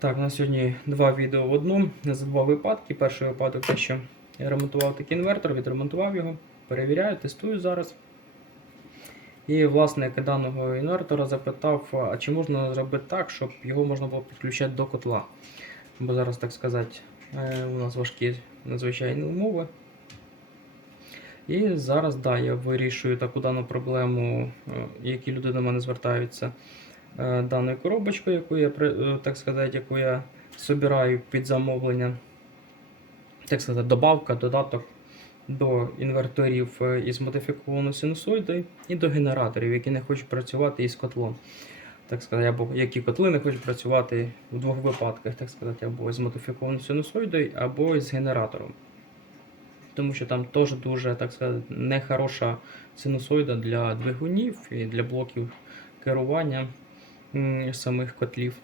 Так, на сьогодні два відео в одному. Два випадки. Перший випадок те, що я ремонтував такий інвертор, відремонтував його, перевіряю, тестую зараз. І власник даного інвертора запитав, а чи можна зробити так, щоб його можна було підключати до котла. Бо зараз, так сказати, е, у нас важкі надзвичайні умови. І зараз да, я вирішую таку дану проблему, е, які люди до мене звертаються даною коробочкою, яку я е, так сказати, яку я собираю під замовлення. Так сказати, добавка, додаток до інверторів е, із модифікованою синусоїдою і до генераторів, які не хочуть працювати із котлом. Так сказати, або які котли не хочуть працювати в двох випадках, так сказати, або з модифікованою синусоїдою, або з генератором. Тому що там теж дуже так сказати, нехороша синусоїда для двигунів і для блоків керування самих котлів.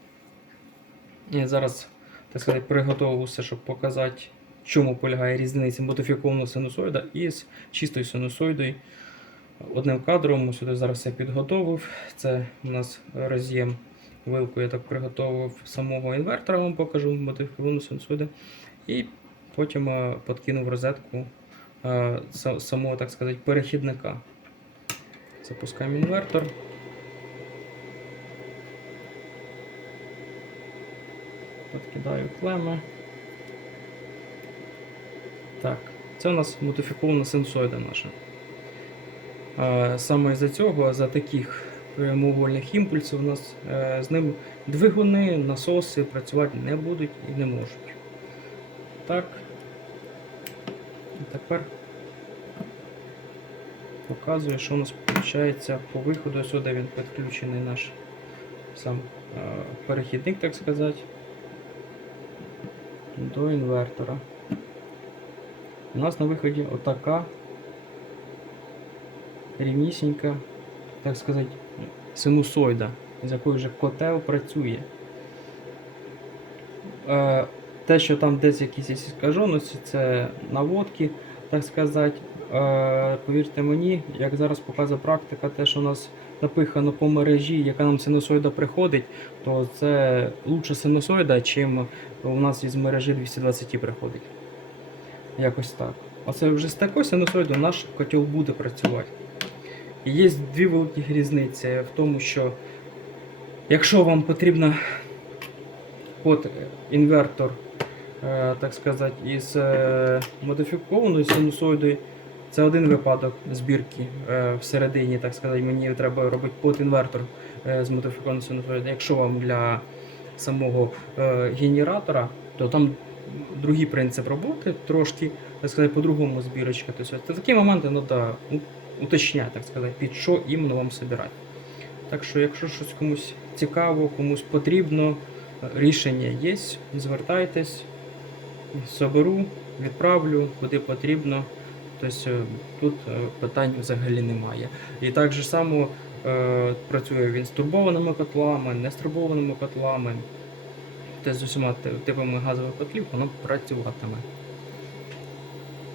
Я зараз так сказати, приготувався, щоб показати, чому полягає різниця модифікованого синусоїда із чистою синусоїдою. Одним кадром сюди зараз я підготовив. Це у нас роз'єм вилку, я так приготував самого інвертора, вам покажу модифіковану синусоїду. І потім е, подкинув розетку е, самого, так сказати, перехідника. Запускаємо інвертор. Подкидаю клеми. Так, це у нас модифікована синусоїда наша. Е, Саме за цього, за таких прямоугольних імпульсів, у нас е, з ним двигуни, насоси працювати не будуть і не можуть. Так. І тепер показую, що у нас виходить по виходу сюди він підключений наш сам е, перехідник, так сказати, до інвертора. У нас на виході отака рівнісінька, так сказати, синусоїда, з якою вже котел працює. Е, те, що там десь якісь є скаженості, це наводки, так сказати. Е, повірте мені, як зараз показує практика, те, що у нас напихано по мережі, яка нам синусоїда приходить, то це лучше синусоїда, чим у нас із мережі 220 приходить. Якось так. Оце вже з такою синусоїдою наш котел буде працювати. І є дві великі різниці в тому, що якщо вам потрібно от інвертор, е, так сказати, із е, модифікованою синусоїдою, це один випадок збірки е, всередині, так сказати, мені треба робити подінвертор е, з модифікованою синусоїдою. Якщо вам для самого е, генератора, то там другий принцип роботи, трошки, так сказати, по-другому збірочка. Тобто, такі моменти треба уточняти, так сказати, під що іменно вам собирати. Так що, якщо щось комусь цікаво, комусь потрібно, е, рішення є, звертайтесь, соберу, відправлю, куди потрібно. Тобто е, тут е, питань взагалі немає. І так же само е, працює він з турбованими котлами, не з турбованими котлами. Тобто з усіма типами газових котлів воно працюватиме.